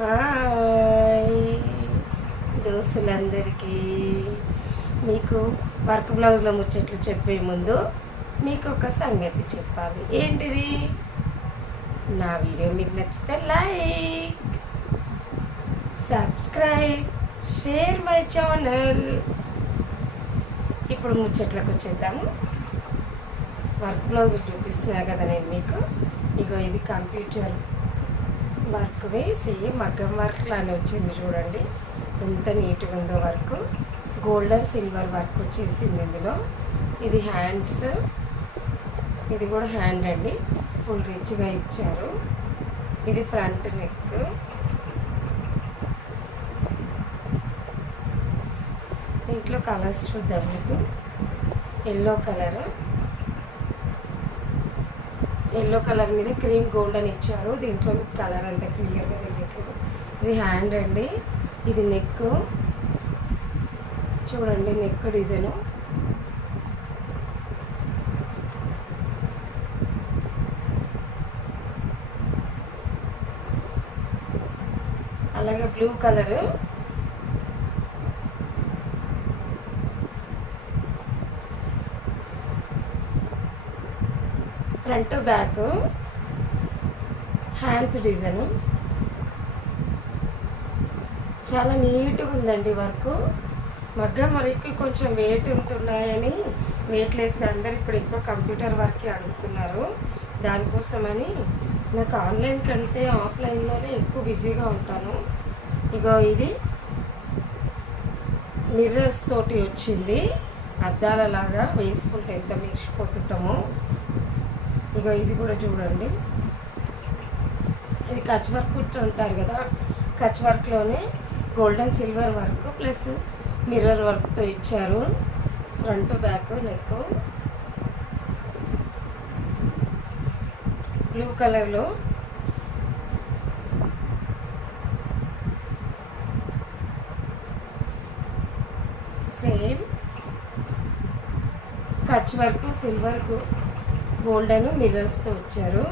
Hi దోస్తులందరికీ, మీకు work బ్లౌజ్లో ముచ్చట్లు చెప్పే ముందు మీకు ఒక సంగతి చెప్పాలి. ఏంటిది? నా వీడియో మీకు నచ్చితే like, subscribe, share my channel. ఇప్పుడు ముచ్చట్లకు వచ్చేద్దాము. వర్క్ బ్లౌజ్ చూపిస్తున్నా కదా నేను మీకు. ఇగో ఇది కంప్యూటర్ వర్క్ వేసి మగ్గం వర్క్ లానే వచ్చింది. చూడండి ఎంత నీట్గా ఉందో వర్క్. గోల్డెన్ సిల్వర్ వర్క్ వచ్చేసింది ఇందులో. ఇది హ్యాండ్స్, ఇది కూడా హ్యాండ్ అండి, ఫుల్ రిచ్గా ఇచ్చారు. ఇది ఫ్రంట్ నెక్. దీంట్లో కలర్స్ చూద్దాం మీకు. ఎల్లో కలర్ మీద క్రీమ్ గోల్డెన్ ఇచ్చారు. దీంట్లో మీకు కలర్ అంతా క్లియర్గా తెలియట్లేదు. ఇది హ్యాండ్ అండి, ఇది నెక్. చూడండి నెక్ డిజైను. అలాగే blue colour. Front back hands design చాలా నీట్గా ఉందండి వర్క్. మగ్గం వర్క్ కొంచెం వెయిట్ ఉంటున్నాయని వెయిట్లెస్ అందరు ఇప్పుడు ఎక్కువ కంప్యూటర్ వర్కే అడుగుతున్నారు. దానికోసమని నాకు ఆన్లైన్ కంటే ఆఫ్లైన్లోనే ఎక్కువ బిజీగా ఉంటాను. ఇగో ఇది మిర్రర్స్ తోటి వచ్చింది, అద్దాలలాగా వేసుకుంటే ఎంత మెరిసిపోతుంటామో. ఇగో ఇది కూడా చూడండి, ఇది కచ్ వర్క్ ఉంటారు కదా, కచ్ వర్క్లోనే golden silver work plus mirror వర్క్తో ఇచ్చారు. ఫ్రంట్ బ్యాక్ నెక్ బ్లూ కలర్లో. Same Kutch work silver golden మిర్రర్స్తో వచ్చారు.